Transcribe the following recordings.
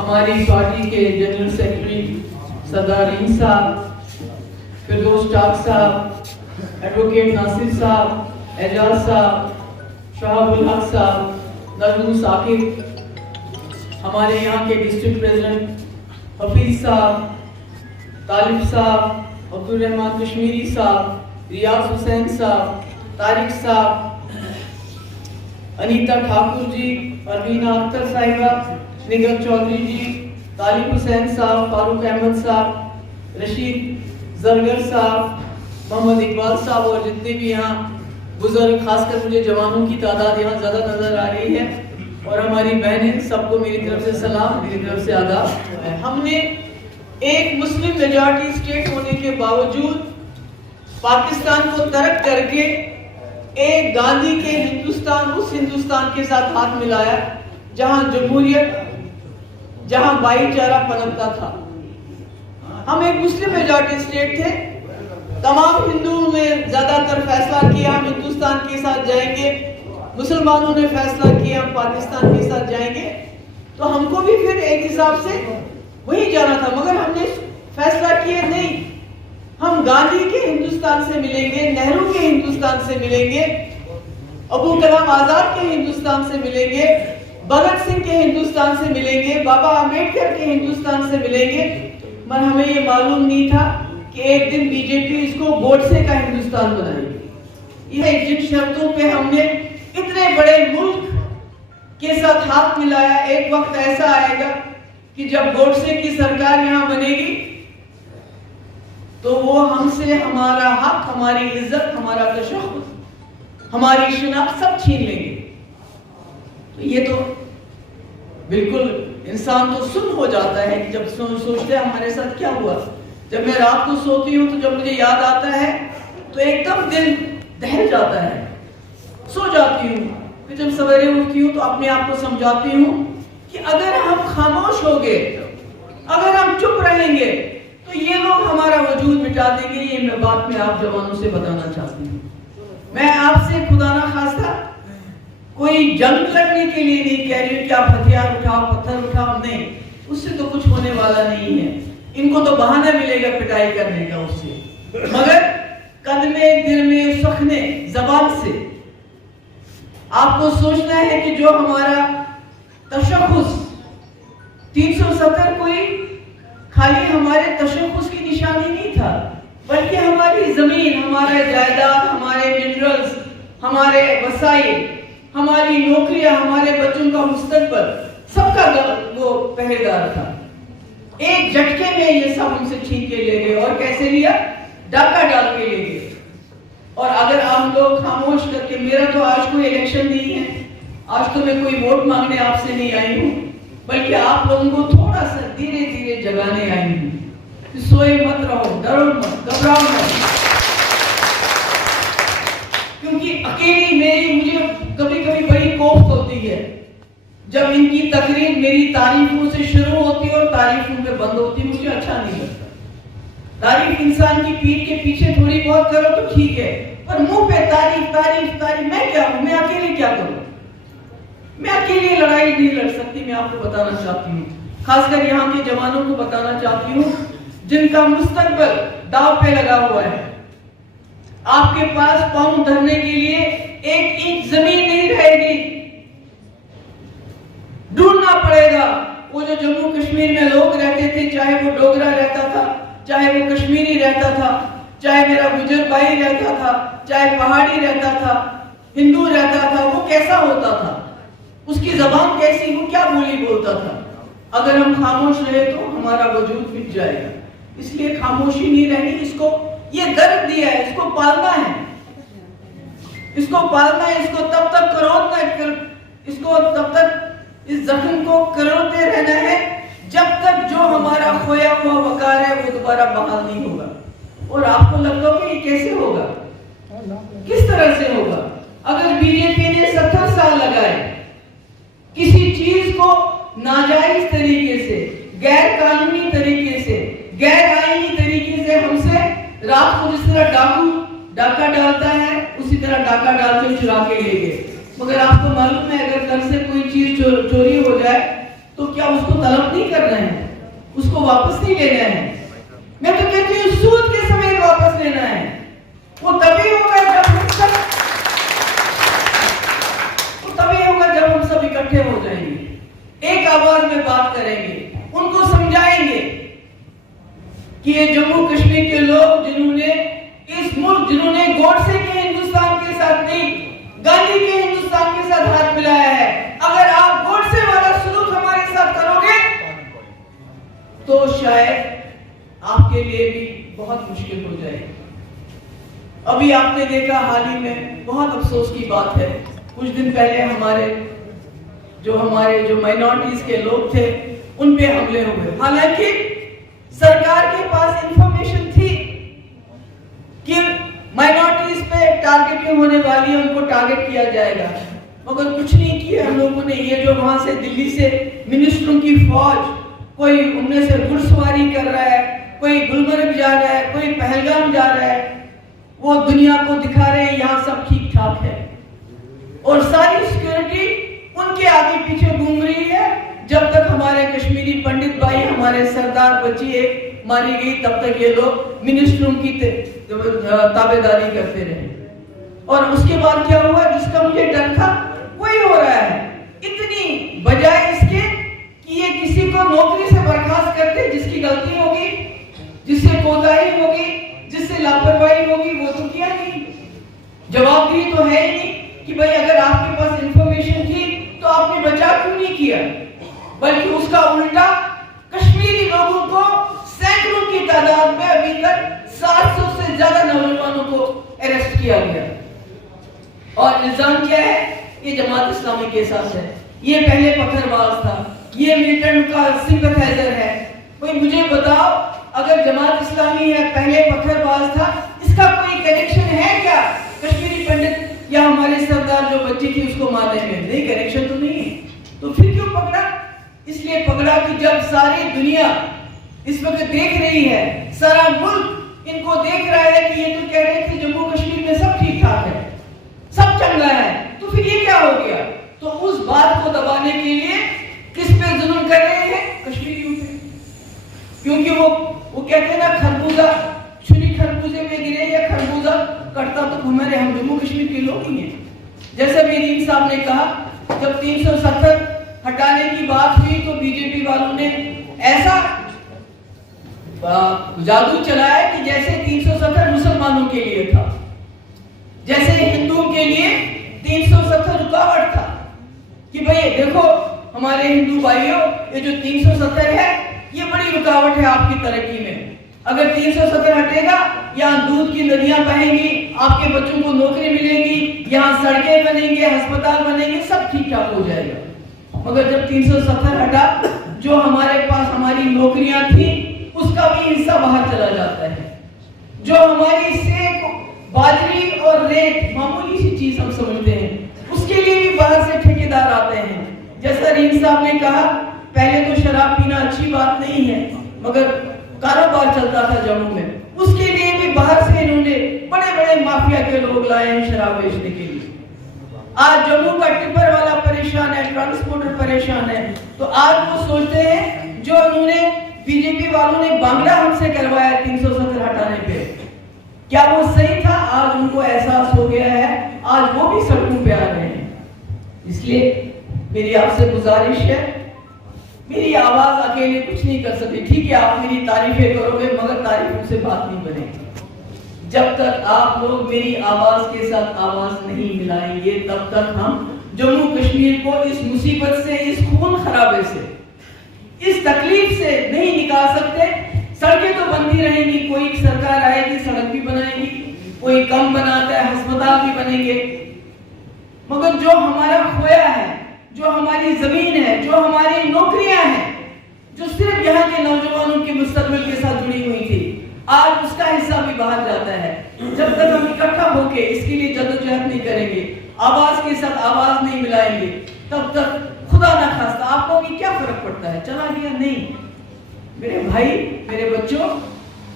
ہماری پارٹی کے general secretary سردار رحیم صاحب، فردوس ٹاک صاحب، ایڈوکیٹ ناصر صاحب، اعجاز صاحب، شہاب الحق صاحب، نجم ثاقب، ہمارے یہاں کے ڈسٹرکٹ پریزیڈنٹ حفیظ صاحب، طالب صاحب، عبدالرحمان کشمیری صاحب، ریاض حسین صاحب، طارق صاحب، انیتا ٹھاکر جی، پروینہ اختر صاحبہ، نگر چودھری جی، طالب حسین صاحب، فاروق احمد صاحب، رشید زرگر صاحب، محمد اقبال صاحب، اور جتنے بھی یہاں بزرگ، خاص کر مجھے جوانوں کی تعداد یہاں زیادہ نظر آ رہی ہے، اور ہماری بہنیں، سب کو میری طرف سے سلام، میری طرف سے آداب۔ ہم نے ایک مسلم میجارٹی اسٹیٹ ہونے کے باوجود پاکستان کو ترک کر کے ایک گاندھی کے ہندوستان، اس ہندوستان کے ساتھ ہاتھ ملایا جہاں جمہوریت، جہاں بھائی چارہ پنپتا تھا۔ ہم ایک مسلم میجارٹی اسٹیٹ تھے، تمام ہندوؤں نے زیادہ تر فیصلہ کیا ہم ہندوستان کے ساتھ جائیں گے، مسلمانوں نے فیصلہ کیا ہم پاکستان کے ساتھ جائیں گے، تو ہم کو بھی پھر ایک حساب سے وہی جانا تھا، مگر ہم نے فیصلہ کیا نہیں، ہم گاندھی کے ہندوستان سے ملیں گے، نہرو کے ہندوستان سے ملیں گے، ابو کلام آزاد کے ہندوستان سے ملیں گے، بھگت سنگھ کے ہندوستان سے ملیں گے، بابا امبیڈکر کے ہندوستان سے ملیں گے، مگر ہمیں یہ معلوم نہیں تھا کہ ایک دن بی جے پی اس کو گوڈسے کا ہندوستان بنائے گی۔ یہ جن شرطوں پہ ہم نے اتنے بڑے ملک کے ساتھ ہاتھ ملایا، ایک وقت ایسا آئے گا کہ جب گوڈسے کی سرکار یہاں بنے گی تو وہ ہم سے ہمارا حق، ہماری عزت، ہمارا تشخص، ہماری شناخت سب چھین لیں گے۔ تو یہ تو بالکل انسان تو سن ہو جاتا ہے کہ جب سوچتے ہیں ہمارے ساتھ کیا ہوا۔ جب میں رات کو سوتی ہوں تو جب مجھے یاد آتا ہے تو ایک دم دل دہل جاتا ہے، سو جاتی ہوں، پھر جب سویرے اٹھتی ہوں تو اپنے آپ کو سمجھاتی ہوں کہ اگر ہم خاموش ہو گئے، اگر ہم چپ رہیں گے تو یہ لوگ ہمارا وجود مٹا دیں گے۔ یہ میں بات میں آپ جوانوں سے بتانا چاہتی ہوں۔ میں آپ سے خدا نہ خواستہ کوئی جنگ لڑنے کے لیے نہیں کہہ رہی ہوں کہ آپ ہتھیار اٹھاؤ، پتھر اٹھاؤ، نہیں، اس سے تو کچھ ہونے والا نہیں ہے۔ ان کو تو بہانہ ملے گا پٹائی کرنے کا اس سے، مگر قدمے دل میں سخنے زبان سے آپ کو سوچنا ہے کہ جو ہمارا تشخص 370 کوئی خالی ہمارے تشخص کی نشانی نہیں تھا، بلکہ ہماری زمین، ہمارے جائیداد، ہمارے منرلز، ہمارے وسائل، ہماری نوکریاں، ہمارے بچوں کا مستقبل، سب کا وہ پہریدار تھا۔ ایک جھٹکے میں یہ سب ہم سے چھین کے لے گئے، اور کیسے لیا؟ ڈاکہ ڈال کے لے گئے۔ اور اگر آپ لوگ خاموش کر کے، میرا تو آج کوئی الیکشن نہیں ہے، آج تو میں کوئی ووٹ مانگنے آپ سے نہیں آئی ہوں، بلکہ آپ لوگوں کو تھوڑا سا دھیرے دھیرے جگانے آئی ہوں کہ سوئے مت رہو، ڈرو مت، گھبراؤ مت، کیونکہ اکیلی مجھے کبھی کبھی بڑی کوفت ہوتی ہے جب ان کی تقریر میری تعریفوں سے شروع ہوتی ہے اور تعریفوں پہ بند ہوتی، مجھے اچھا نہیں لگتا۔ تعریف انسان کی پیٹھ کے پیچھے تھوڑی بہت کرو تو ٹھیک ہے، پر منہ پہ تعریف تعریف تعریف، میں کیا ہوں؟ میں اکیلے کیا کروں؟ میں اکیلے لڑائی نہیں لڑ سکتی۔ میں آپ کو بتانا چاہتی ہوں، خاص کر یہاں کے جوانوں کو بتانا چاہتی ہوں جن کا مستقبل داؤ پہ لگا ہوا ہے۔ آپ کے پاس پاؤں دھرنے کے لیے ایک انچ زمین نہیں رہے گی، ڈھونڈنا پڑے گا۔ وہ جو جموں کشمیر میں لوگ رہتے تھے، چاہے وہ ڈوگرا رہتا تھا، چاہے وہ کشمیری رہتا تھا، چاہے میرا گجر بھائی رہتا تھا، چاہے پہاڑی رہتا تھا، ہندو رہتا تھا، وہ کیسا ہوتا تھا، اس کی زبان کیسی، وہ کیا بولی بولتا تھا۔ اگر ہم خاموش رہے تو ہمارا وجود مٹ جائے گا، اس لیے خاموشی نہیں رہنی۔ اس کو یہ درد دیا ہے، اس کو پالنا ہے، اس کو پالنا ہے، اس کو تب تک کروڑنا ہے، اس کو تب تک اس زخم کو کروڑتے رہنا ہے جب تک جو ہمارا کھویا ہوا وقار ہے وہ دوبارہ بحال نہیں ہوگا۔ اور آپ کو لگتا ہو کہ یہ کیسے ہوگا، کس طرح سے ہوگا؟ اگر بی جے پی نے 70 سال لگائے کسی چیز کو ناجائز طریقے سے، غیر قانونی طریقے سے، غیر آئینی طریقے سے ہم سے رات کو جس طرح ڈاکہ ڈالتا ہے اسی طرح ڈاکہ ڈال کے چرا کے لے گئے، مگر آپ کو معلوم ہے اگر گھر سے کوئی چیز چوری ہو جائے تو کیا اس کو طلب نہیں کرنا ہے؟ اس کو واپس نہیں لینا ہے؟ میں تو کہتی ہوں سود کے سمیت واپس لینا ہے. وہ تبھی ہوگا جب ہم سب اکٹھے ہو جائیں گے, ایک آواز میں بات کریں گے, ان کو سمجھائیں گے کہ یہ جموں کشمیر کے لوگ جنہوں نے اس ملک, جنہوں نے گوڈسے کے ہندوستان کے ساتھ نہیں, گاندھی کے ہندوستان کے ساتھ ہاتھ ملایا ہے, اگر آپ گوڈسے والا سلوک ہمارے ساتھ کرو گے تو شاید آپ کے لیے بھی بہت مشکل ہو جائے گی. ابھی آپ نے دیکھا حال ہی میں, بہت افسوس کی بات ہے, کچھ دن پہلے ہمارے جو مائنورٹیز کے لوگ تھے ان پہ حملے ہوئے. حالانکہ سرکار کے پاس انفارمیشن تھی کہ مائنورٹیز پہ ٹارگیٹنگ ہونے والی ہے, ان کو ٹارگیٹ کیا جائے گا, مگر کچھ نہیں کیا ہم لوگوں نے. یہ جو وہاں سے دلی سے منسٹروں کی فوج, کوئی ان میں سے گھڑ سواری کر رہا ہے, کوئی گلمرگ جا رہا ہے, کوئی پہلگام جا رہا ہے, وہ دنیا کو دکھا رہے ہیں یہاں سب ٹھیک ٹھاک ہے, اور ساری سیکورٹی ان کے آگے پیچھے گھوم رہی ہے. جب تک ہمارے کشمیری پنڈت بھائی, ہمارے سردار بچی ایک ماری گئی, تب تک یہ لوگ منسٹروں کی تابع داری کرتے رہے. اور اس کے بعد کیا ہوا, جس کا مجھے ڈر تھا وہی ہو رہا ہے. اتنی بجائے اس کے کہ یہ کسی کو نوکری سے برخاست کرتے جس کی غلطی ہوگی, جس سے کوتاہی ہوگی, جس سے لاپرواہی ہوگی, وہ تو کیا نہیں, جواب دی تو ہے ہی نہیں کہ بھئی اگر آپ کے پاس انفارمیشن تھی تو آپ نے بچا کیوں نہیں کیا, بلکہ اس کا الٹا کشمیری لوگوں کو سینکڑوں کی تعداد میں ابھی تک 700 سے زیادہ نوجوانوں کو اریسٹ کیا گیا. اور الزام کیا ہے, یہ جماعت اسلامی کے ساتھ ہے, یہ پہلے پتھر باز تھا, یہ ملیٹنٹ کا سمپتھائزر ہے. کوئی مجھے بتاؤ, اگر جماعت اسلامی ہے, پہلے پتھر باز تھا, اس کا کوئی کنیکشن ہے کیا کشمیری پنڈت یا ہمارے سردار جو بچی تھی اس کو مارنے میں؟ نہیں, کنیکشن تو نہیں ہے. تو پھر کیوں پکڑا؟ اس لیے پکڑا کہ جب ساری دنیا اس وقت دیکھ رہی ہے, سارا ملک ان کو دیکھ رہا ہے کہ یہ تو کہہ رہے تھے جموں کشمیر میں سب ٹھیک ٹھاک ہے, سب چنگا ہے, تو پھر یہ کیا ہو گیا؟ تو اس بات کو دبانے کے لیے کس پہ ظلم کر رہے ہیں؟ کشمیریوں پہ. کیونکہ وہ کہتے ہیں نا, خربوزہ چھری خربوزے میں گرے یا خربوزہ کٹتا تو ہم جموں کشمیر کے لوگ ہی ہیں. جیسے بھی ریم صاحب نے کہا, جب 370 ہٹانے کی بات ہوئی تو بی جے پی والوں نے ایسا جادو چلایا کہ جیسے 370 مسلمانوں کے لیے تھا, جیسے ہندوؤں کے لیے 370 رکاوٹ تھا کہ بھئی دیکھو ہمارے ہندو بھائیوں, یہ جو 370 ہے یہ بڑی رکاوٹ ہے آپ کی ترقی میں. اگر 370 ہٹے گا, یہاں دودھ کی ندیاں بہیں گی, آپ کے بچوں کو نوکری ملے گی, یہاں سڑکیں بنیں گے, ہسپتال بنیں گے, سب ٹھیک ٹھاک ہو جائے گا. مگر جب 370 ہٹا, جو ہمارے پاس ہماری نوکریاں تھیں اس کا بھی حصہ باہر چلا جاتا ہے. جو ہماری سیب, باجری اور ریت معمولی سی چیز ہم سمجھتے ہیں, اس کے لیے بھی باہر سے ٹھیکیدار آتے ہیں. جیسا ریم صاحب نے کہا, پہلے تو شراب پینا اچھی بات نہیں ہے, مگر کاروبار چلتا تھا جموں میں, اس کے لیے بھی باہر سے انہوں نے بڑے بڑے مافیا کے لوگ لائے ہیں شراب بیچنے کے لیے. آج جموں کا ٹپر والا پریشان ہے, ٹرانسپورٹر پریشان ہے, تو آج وہ سوچتے ہیں جو انہوں نے بی جے پی والوں نے بانگلہ ہم سے کروایا 370 ہٹانے پہ, کیا وہ صحیح تھا؟ آج ان کو احساس ہو گیا ہے, آج وہ بھی سڑکوں پہ آ رہے ہیں. اس لیے میری آپ سے گزارش ہے, میری آواز اکیلے کچھ نہیں کر سکتی. ٹھیک ہے آپ میری تعریفیں کرو گے, مگر تعریفوں سے بات نہیں بنے گی. جب تک آپ لوگ میری آواز کے ساتھ آواز نہیں ملائیں گے, تب تک ہم جموں کشمیر کو اس مصیبت سے, اس خون خرابے سے, اس تکلیف سے نہیں نکال سکتے. سڑکیں تو بنتی رہیں گی, کوئی سرکار آئے گی سڑک بھی بنائے گی, کوئی کم بناتا ہے ہسپتال بھی بنیں گے, مگر جو ہمارا کھویا ہے, جو ہماری زمین ہے, جو ہماری نوکریاں ہیں, جو صرف یہاں کے نوجوانوں کے مستقبل کے ساتھ جڑی ہوئی تھی, آج اس کا حصہ بھی باہر جاتا ہے. جب تک ہم اکٹھا ہو کے اس کے لیے جدوجہد نہیں کریں گے, آواز کے ساتھ آواز نہیں ملائیں گے, تب تک خدا نہ خواستہ آپ کو بھی کیا فرق پڑتا ہے, چلا گیا نہیں. میرے بھائی, میرے بچوں,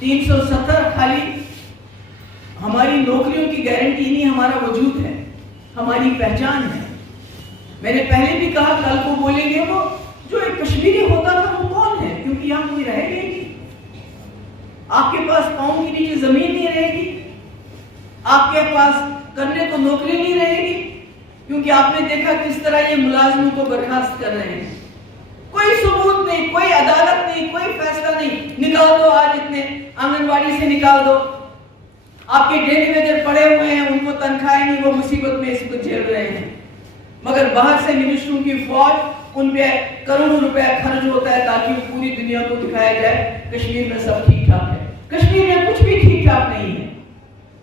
370 خالی ہماری نوکریوں کی گارنٹی نہیں, ہمارا وجود ہے, ہماری پہچان ہے. میں نے پہلے بھی کہا, کل کو بولیں گے وہ جو ایک کشمیر آپ کے پاس پاؤں کے نیچے زمین نہیں رہے گی، آپ کے پاس کرنے کو نوکری نہیں رہے گی، کیونکہ آپ نے دیکھا کس طرح یہ ملازموں کو برخاست کر رہے ہیں۔ کوئی ثبوت نہیں، کوئی عدالت نہیں، کوئی فیصلہ نہیں، نکال دو آج اتنے آنگن واڑی سے نکال دو، آپ کے ڈیلی ویجر پڑے ہوئے ہیں، ان کو تنخواہیں نہیں، وہ مصیبت میں اس کو جھیل رہے ہیں، مگر باہر سے منسٹروں کی فوج ان پہ کروڑوں روپے خرچ ہوتا ہے تاکہ وہ پوری دنیا کو دکھایا جائے کشمیر میں سب ٹھیک ٹھاک ہے۔ کشمیر میں کچھ بھی ٹھیک ٹھاک نہیں ہے،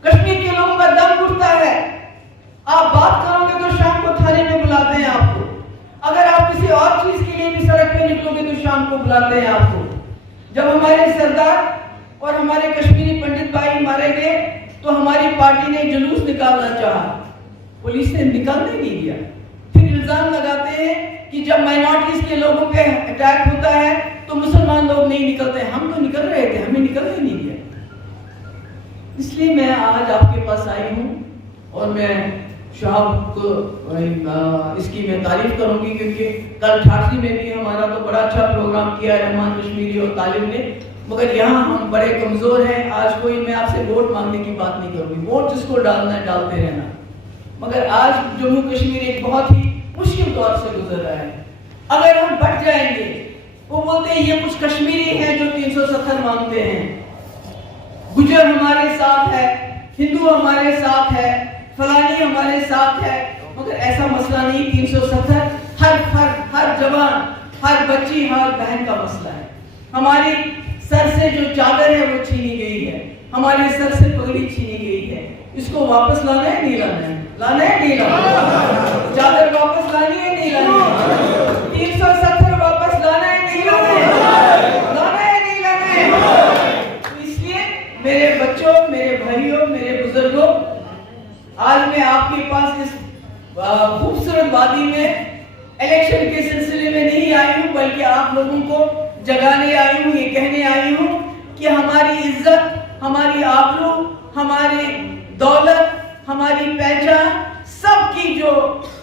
کشمیر کے لوگوں کا دم گھٹتا ہے۔ آپ بات کرو گے تو شام کو تھانے میں بلاتے ہیں آپ کو، اگر آپ کسی اور چیز کے لیے بھی سڑک پہ نکلو گے تو شام کو بلاتے ہیں آپ کو۔ جب ہمارے سردار اور ہمارے کشمیری پنڈت بھائی مارے گئے تو ہماری پارٹی نے جلوس نکالنا چاہا، پولیس نے نکالنے نہیں دیا۔ پھر الزام لگاتے ہیں کہ جب مائنورٹیز کے لوگوں پہ اٹیک ہوتا ہے تو مسلمان لوگ نہیں نکلتے، ہم تو نکل رہے تھے، ہمیں نکلنے نہیں دیا۔ اس لیے میں آج آپ کے پاس آئی ہوں اور میں شہاب کو اس کی میں تعریف کروں گی، کیونکہ کل ٹھاٹھی میں بھی ہمارا تو بڑا اچھا پروگرام کیا ہے رحمان کشمیری اور طالب نے، مگر یہاں ہم بڑے کمزور ہیں۔ آج کوئی میں آپ سے ووٹ مانگنے کی بات نہیں کروں گی، ووٹ جس کو ڈالنا ہے ڈالتے رہنا، مگر آج جموں کشمیر ایک بہت ہی مشکل دور سے گزر رہا ہے۔ اگر ہم بٹ جائیں گے، وہ بولتے ہیں یہ کچھ کشمیری ہیں جو 370 مانگتے ہیں، گجر ہمارے ساتھ ہے، ہندو ہمارے ساتھ ہے، فلانی ہمارے ساتھ ہے، مگر ایسا مسئلہ نہیں۔ 370 ہر فرد، ہر جوان، ہر بچی، ہر بہن کا مسئلہ ہے۔ ہماری سر سے جو چادر ہے وہ چھینی گئی ہے، ہمارے سر سے پگڑی چھینی گئی ہے، اس کو واپس لانا ہے نہیں لانا ہے؟ لانا ہے نہیں لانا ہے؟ چادر واپس لانی ہے نہیں لانی ہے؟ 370 واپس لانا ہے نہیں لانا ہے؟ لانا ہے نہیں لانا ہے؟ تو اس لیے میرے بچوں، میرے بھائیوں، میرے بزرگوں، آج میں آپ کے پاس اس خوبصورت وادی میں الیکشن کے سلسلے میں نہیں آئی ہوں، بلکہ آپ لوگوں کو جگانے آئی ہوں، یہ کہنے آئی ہوں کہ ہماری عزت، ہماری آبرو، ہماری دولت، ہماری پہچان، سب کی جو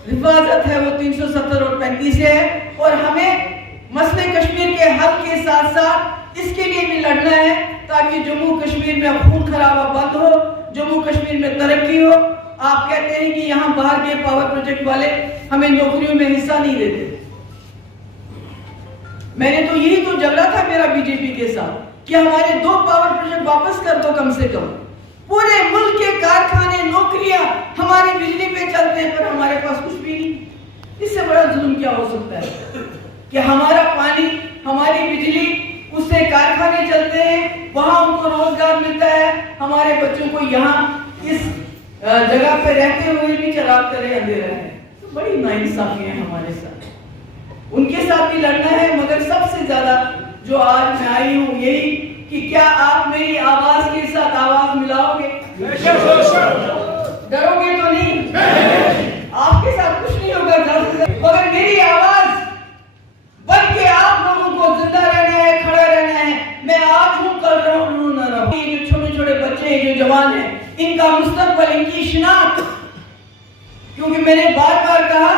حفاظت ہے وہ 370 اور 35 ہے، اور ہمیں مسئلے کشمیر کے حل کے ساتھ ساتھ اس کے لیے بھی لڑنا ہے تاکہ جموں کشمیر میں خون خرابہ بند ہو، جموں کشمیر میں ترقی ہو۔ آپ کہتے ہیں کہ یہاں باہر کے پاور پروجیکٹ والے ہمیں نوکریوں میں حصہ نہیں دیتے، میں نے تو یہی تو جھگڑا تھا میرا بی جے پی کے ساتھ کہ ہمارے 2 پاور پروجیکٹ واپس کر دو کم سے کم۔ پورے ملک کے کارخانے، نوکریاں ہماری بجلی پہ چلتے ہیں، پر ہمارے پاس کچھ بھی نہیں۔ اس سے بڑا ظلم کیا ہو سکتا ہے کہ ہمارا پانی، ہماری بجلی، اس سے کارخانے چلتے ہیں، وہاں ان کو روزگار ملتا ہے، ہمارے بچوں کو یہاں اس جگہ پہ رہتے ہوئے بھی چراغ کرے اندھیرا ہے۔ تو بڑی ناانصافی ہے ہمارے ساتھ، ان کے ساتھ بھی لڑنا ہے۔ مگر سب سے زیادہ جو آج میں آئی ہوں یہی کہ کیا آپ میری آواز کے ساتھ آواز ملاؤ گے؟ ڈرو گے تو نہیں؟ آپ کے ساتھ کچھ نہیں ہوگا، مگر میری آواز بن کے آپ لوگوں کو زندہ رہنا ہے، کھڑا رہنا ہے۔ میں آج ہوں، کل رہوں نہ رہوں۔ یہ جو چھوٹے چھوٹے بچے ہیں، جو جوان ہیں، ان کا مستقبل، ان کی شناخت، کیونکہ میں نے بار بار کہا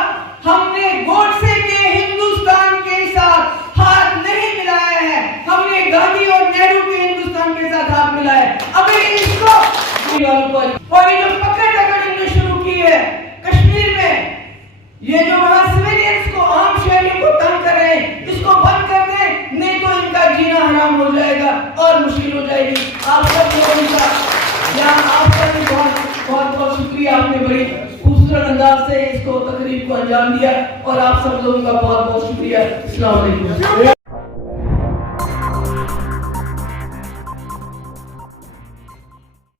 ہم نے گوڈسے کے ہندوستان کے ساتھ ہاتھ نہیں ملایا ہے، ہم نے گاندھی اور نہرو کے ہندوستان کے ساتھ ہاتھ ملایا ہے۔ ابھی اس کو اور یہ جو پکڑ ٹکڑ ان نے شروع کی ہے کشمیر میں، یہ جو وہاں سویلینز کو، عام شہریوں کو تنگ کر رہے ہیں، اس کو بند کر دیں، نہیں تو ان کا جینا حرام ہو جائے گا اور مشکل ہو جائے گی۔ آپ سب لوگوں کا یہاں آپ کا بھی بہت بہت شکریہ، آپ نے بڑی خوبصورت انداز سے اس کو تقریب کو انجام دیا، اور آپ سب لوگوں کا بہت بہت شکریہ۔ السلام علیکم۔